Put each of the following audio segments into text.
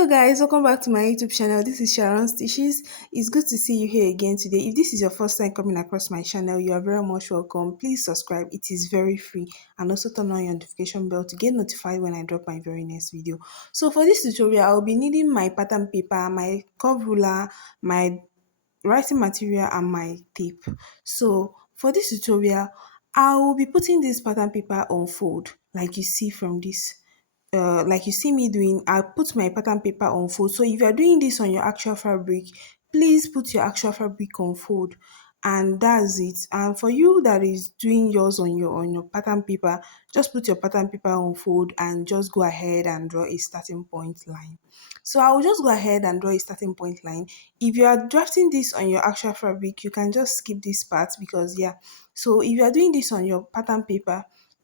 Hello guys, welcome back to my YouTube channel. This is Sharon Stitches. It's good to see you here again today. If this is your first time coming across my channel, you are very much welcome. Please subscribe. It is very free, and also turn on your notification bell to get notified when I drop my very next video. So for this tutorial, I'll be needing my pattern paper, my curve ruler, my writing material and my tape. So for this tutorial, I will be putting this pattern paper on fold like you see from this like you see me doing. I put my pattern paper on fold. So if you're doing this on your actual fabric, please put your actual fabric on fold, and that's it. And for you that is doing yours on your pattern paper, just put your pattern paper on fold and just go ahead and draw a starting point line. So I will just go ahead and draw a starting point line. If you are drafting this on your actual fabric, you can just skip this part because yeah. So if you are doing this on your pattern paper,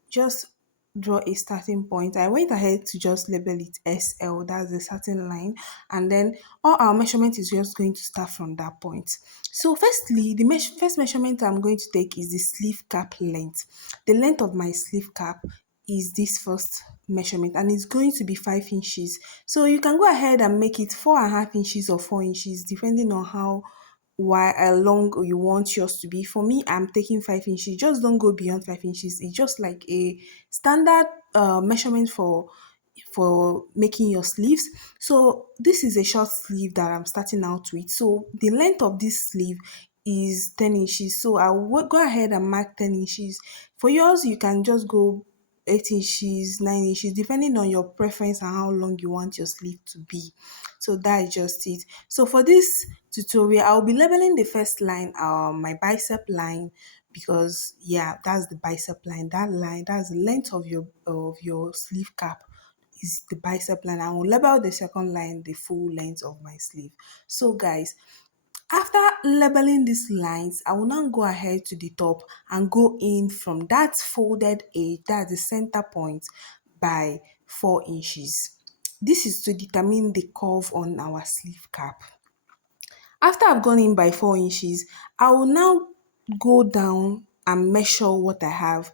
just draw a starting point. I went ahead to just label it SL, that's the starting line, and then all our measurement is just going to start from that point. So firstly, the first measurement I'm going to take is the sleeve cap length. The length of my sleeve cap is this first measurement, and it's going to be 5 inches. So you can go ahead and make it 4.5 inches or 4 inches depending on how long you want yours to be. For me, I'm taking 5 inches. Just don't go beyond 5 inches. It's just like a standard measurement for making your sleeves. So this is a short sleeve that I'm starting out with. So the length of this sleeve is 10 inches. So I will go ahead and mark 10 inches. For yours, you can just go 8 inches, 9 inches, depending on your preference and how long you want your sleeve to be. So that is just it. So for this tutorial, I'll be labeling the first line my bicep line, because yeah, that's the bicep line. That line, that's the length of your sleeve cap, is the bicep line. I will label the second line the full length of my sleeve. So guys, after labeling these lines, I will now go ahead to the top and go in from that folded edge, that's the center point, by 4 inches. This is to determine the curve on our sleeve cap. After I've gone in by 4 inches, I will now go down and measure what I have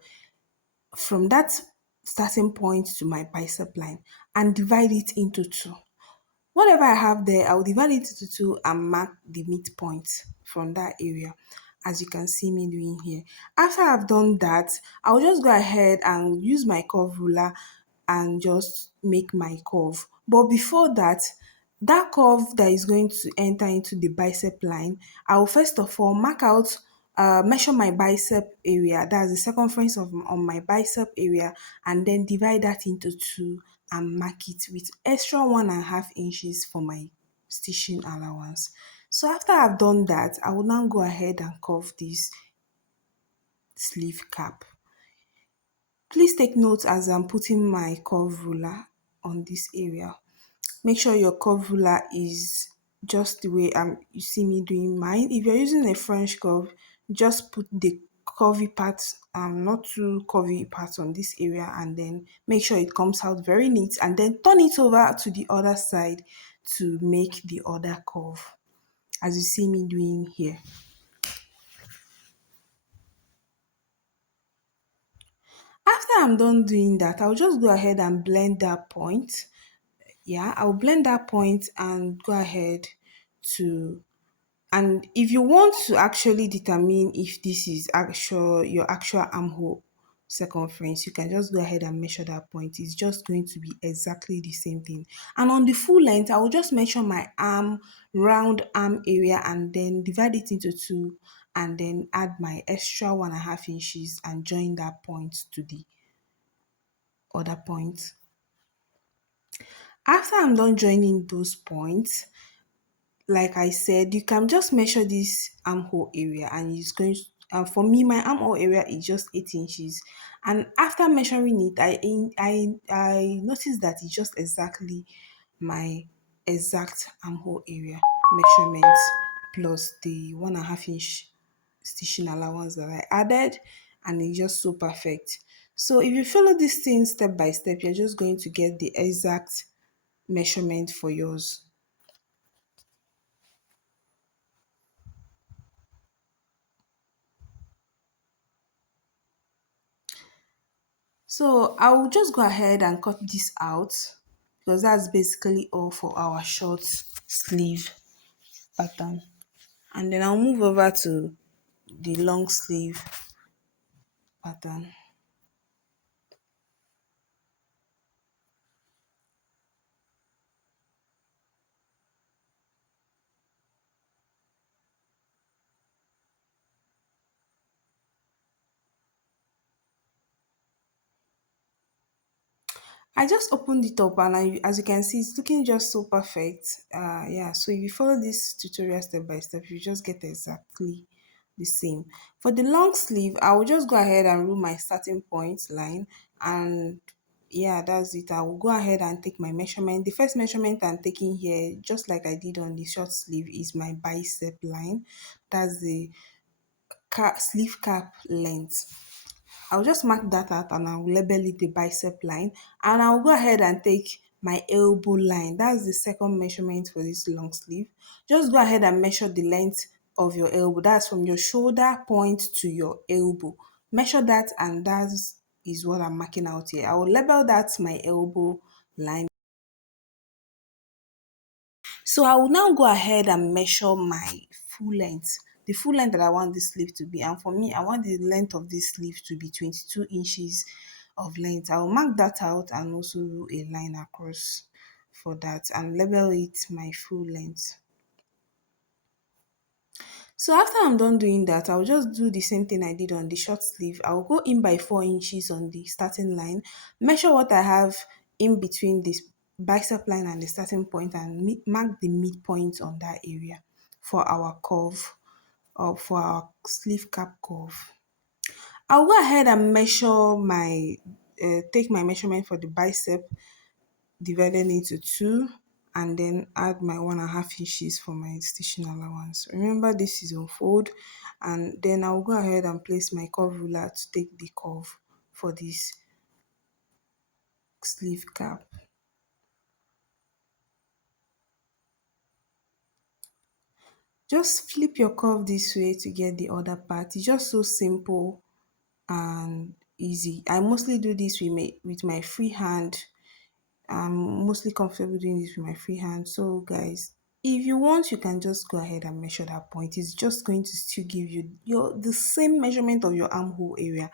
from that starting point to my bicep line and divide it into two. Whatever I have there, I will divide it into two and mark the midpoint from that area, as you can see me doing here. After I've done that, I'll just go ahead and use my curve ruler and just make my curve. But before that, that curve that is going to enter into the bicep line, I will first of all mark out, measure my bicep area, that's the circumference of on my bicep area, and then divide that into two and mark it with extra 1.5 inches for my stitching allowance. So after I've done that, I will now go ahead and curve this sleeve cap. Please take note as I'm putting my curve ruler on this area. Make sure your curve ruler is just the way you see me doing mine. If you're using a French curve, just put the curvy part, not too curvy part on this area, and then make sure it comes out very neat, and then turn it over to the other side to make the other curve, as you see me doing here. After I'm done doing that, I'll just go ahead and blend that point. Yeah, I'll blend that point and go ahead to, and if you want to actually determine if this is your actual armhole circumference, you can just go ahead and measure that point. It's just going to be exactly the same thing. And on the full length, I will just measure my arm, round arm area, and then divide it into two, and then add my extra 1.5 inches and join that point to the other point. After I'm done joining those points, like I said, you can just measure this armhole area, and it's going to, for me, my armhole area is just 8 inches. And after measuring it, I noticed that it's just exactly my exact armhole area measurement plus the 1.5 inch stitching allowance that I added, and it's just so perfect. So if you follow this thing step by step, you're just going to get the exact measurement for yours. So I will just go ahead and cut this out because that's basically all for our short sleeve pattern. And then I'll move over to the long sleeve pattern. I just opened it up and as you can see, it's looking just so perfect. Yeah, so if you follow this tutorial step by step, you just get exactly the same. For the long sleeve, I will just go ahead and rule my starting point line, and yeah, that's it. I will go ahead and take my measurement. The first measurement I'm taking here, just like I did on the short sleeve, is my bicep line. That's the sleeve cap length. I'll just mark that out and I'll label it the bicep line, and I'll go ahead and take my elbow line. That's the second measurement for this long sleeve. Just go ahead and measure the length of your elbow. That's from your shoulder point to your elbow. Measure that, and that is what I'm marking out here. I will label that my elbow line. So I will now go ahead and measure my full length, the full length that I want this sleeve to be. And for me, I want the length of this sleeve to be 22 inches of length. I will mark that out and also do a line across for that and label it my full length. So after I'm done doing that, I'll just do the same thing I did on the short sleeve. I'll go in by 4 inches on the starting line, measure what I have in between this bicep line and the starting point, and mark the midpoint on that area for our curve, or for our sleeve cap curve. I'll go ahead and measure my take my measurement for the bicep divided into two, and then add my 1.5 inches for my stitching allowance. Remember, this is on fold, and then I'll go ahead and place my curve ruler to take the curve for this sleeve cap. Just flip your curve this way to get the other part. It's just so simple and easy. I mostly do this with my free hand. I'm mostly comfortable doing this with my free hand. So guys, if you want, you can just go ahead and measure that point. It's just going to still give you the same measurement of your armhole area.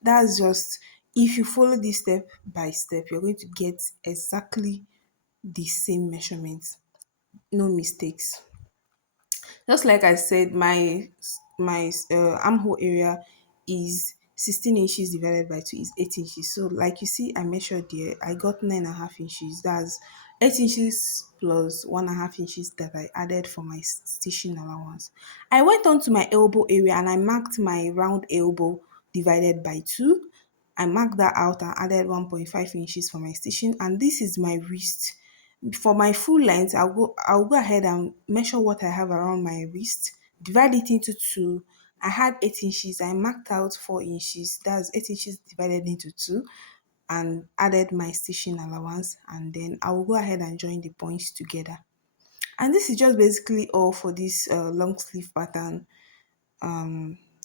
That's just, if you follow this step by step, you're going to get exactly the same measurements. No mistakes. Just like I said, my armhole area is 16 inches divided by 2 is 8 inches. So like you see, I measured there, I got 9.5 inches. That's 8 inches plus 1.5 inches that I added for my stitching allowance. I went on to my elbow area and I marked my round elbow divided by 2. I marked that out and added 1.5 inches for my stitching, and this is my wrist. For my full length, I'll go ahead and measure what I have around my wrist, divide it into two. I had 8 inches, I marked out 4 inches, that's 8 inches divided into two, and added my stitching allowance, and then I will go ahead and join the points together. And this is just basically all for this long sleeve pattern.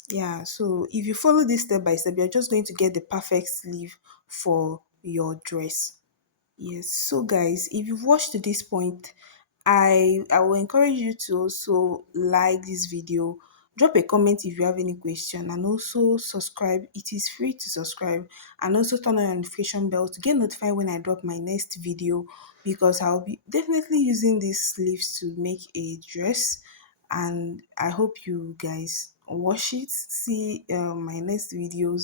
Yeah, so if you follow this step by step, you're just going to get the perfect sleeve for your dress. Yes, so guys, if you've watched to this point, I will encourage you to also like this video, drop a comment if you have any question, and also subscribe. It is free to subscribe, and also turn on your notification bell to get notified when I drop my next video, because I'll be definitely using these sleeves to make a dress, and I hope you guys watch it, see my next videos.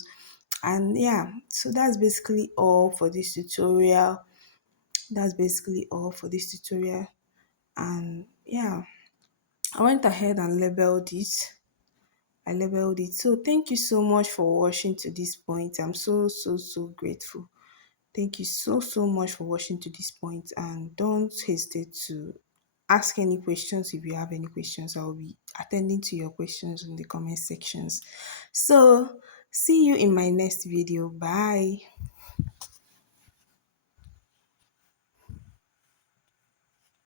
And yeah, so that's basically all for this tutorial. That's basically all for this tutorial. And yeah, I went ahead and labeled it. I labeled it. So thank you so much for watching to this point. I'm so grateful. Thank you so much for watching to this point, and don't hesitate to ask any questions. If you have any questions, I'll be attending to your questions in the comment sections. So see you in my next video. Bye.